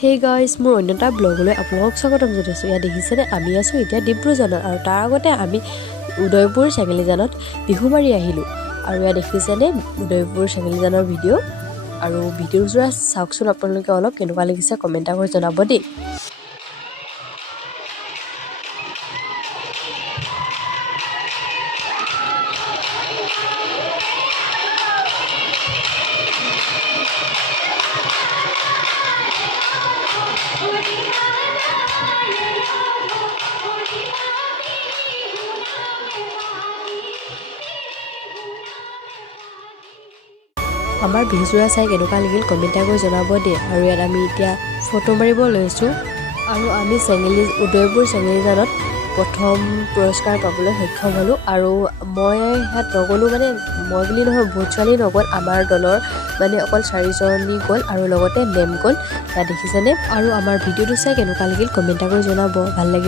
Hey guys, মোৰ অন্য এটা ব্লগলৈ আপোনালোকক স্বাগতম জনাইছোঁ। ইয়াত দেখিছেনে, আমি আছোঁ এতিয়া ডিব্ৰুজানত, আৰু তাৰ আগতে আমি উদয়পুৰ চেঙেলীজানত বিহু মাৰি আহিলোঁ। আৰু ইয়াত দেখিছেনে উদয়পুৰ চেঙেলীজানৰ ভিডিঅ', আৰু ভিডিঅ'যোৰা চাওকচোন আপোনালোকে, অলপ কেনেকুৱা লাগিছে কমেণ্ট কৰি জনাব দেই। আমাৰ বিহুযোৰা চাই কেনেকুৱা লাগিল কমেণ্ট কৰি জনাব দেই। আৰু ইয়াত আমি এতিয়া ফটো মাৰিব লৈছোঁ, আৰু আমি উদয়পুৰ চেঙেলীজানত প্ৰথম পুৰস্কাৰ পাবলৈ সক্ষম হ'লোঁ। আৰু মই ইয়াত নগ'লোঁ, মানে মই বুলি নহয়, বহুত ছোৱালী নগ'ল, আমাৰ দলৰ মানে অকল 4জনী গ'ল, আৰু লগতে মেম গ'ল। ইয়াত দেখিছেনে। আৰু আমাৰ ভিডিঅ'টো চাই কেনেকুৱা লাগিল কমেণ্ট কৰি জনাব। ভাল লাগিল